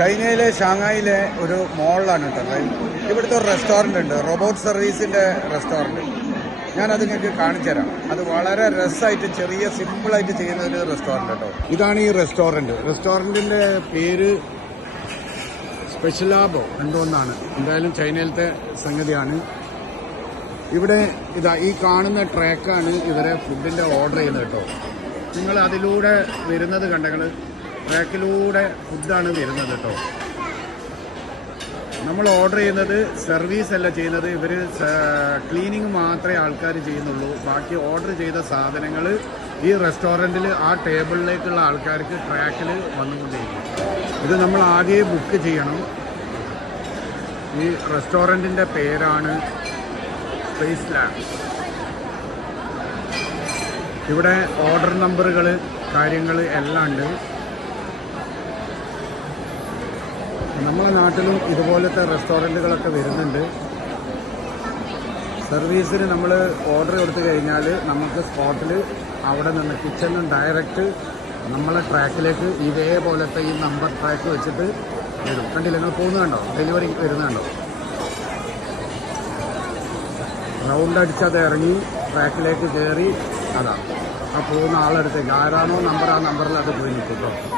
ചൈനയിലെ ഷാങ്ങായിലെ ഒരു മോളിലാണ് കേട്ടോ. ഇവിടുത്തെ ഒരു റെസ്റ്റോറൻ്റ് ഉണ്ട്, റോബോട്ട് സർവീസിൻ്റെ റെസ്റ്റോറൻറ്റ്. ഞാനത് നിങ്ങൾക്ക് കാണിച്ചു തരാം. അത് വളരെ രസമായിട്ട് ചെറിയ സിമ്പിളായിട്ട് ചെയ്യുന്ന ഒരു റെസ്റ്റോറൻറ്റ് കേട്ടോ. ഇതാണ് ഈ റെസ്റ്റോറൻറ്റ്. റെസ്റ്റോറൻറ്റിൻ്റെ പേര് സ്പെഷ്യലാബോ എന്തോന്നാണ്. എന്തായാലും ചൈനയിലത്തെ സംഗതിയാണ്. ഇവിടെ ഇതാ ഈ കാണുന്ന ട്രാക്കാണ് ഇവരെ ഫുഡിൻ്റെ ഓർഡർ ചെയ്യുന്നത് കേട്ടോ. നിങ്ങൾ അതിലൂടെ വരുന്നത് കണ്ടങ്ങൾ, ട്രാക്കിലൂടെ ഫുഡാണ് വരുന്നത് കേട്ടോ. നമ്മൾ ഓർഡർ ചെയ്യുന്നത് സർവീസ് അല്ല ചെയ്യുന്നത്, ഇവർ ക്ലീനിങ് മാത്രമേ ആൾക്കാർ ചെയ്യുന്നുള്ളൂ. ബാക്കി ഓർഡർ ചെയ്ത സാധനങ്ങൾ ഈ റെസ്റ്റോറൻറ്റിൽ ആ ടേബിളിലേക്കുള്ള ആൾക്കാർക്ക് ട്രാക്കിൽ വന്നുകൊണ്ടേയിരിക്കും. ഇത് നമ്മൾ ആദ്യമേ ബുക്ക് ചെയ്യണം. ഈ റെസ്റ്റോറൻറ്റിൻ്റെ പേരാണ് സ്പേസ് ലാബ്. ഇവിടെ ഓർഡർ നമ്പറുകൾ കാര്യങ്ങൾ എല്ലാം ഉണ്ട്. നമ്മുടെ നാട്ടിലും ഇതുപോലത്തെ റെസ്റ്റോറൻറ്റുകളൊക്കെ വരുന്നുണ്ട്. സർവീസിന് നമ്മൾ ഓർഡർ കൊടുത്തു കഴിഞ്ഞാൽ നമുക്ക് സ്പോട്ടിൽ അവിടെ നിന്ന് കിച്ചണിൽ ഡയറക്റ്റ് നമ്മളെ ട്രാക്കിലേക്ക് ഇതേപോലത്തെ ഈ നമ്പർ ട്രാക്ക് വെച്ചിട്ട് വരും. കണ്ടില്ല, നിങ്ങൾ പോകുന്നുണ്ടോ? ഡെലിവറി വരുന്നുണ്ടോ? റൗണ്ട് അടിച്ചത് ഇറങ്ങി ട്രാക്കിലേക്ക് കയറി അതാ ആ പോകുന്ന ആളെടുത്തേക്ക് ആരാണോ നമ്പർ ആ നമ്പറിൽ അത് പോയി നിൽക്കും കേട്ടോ.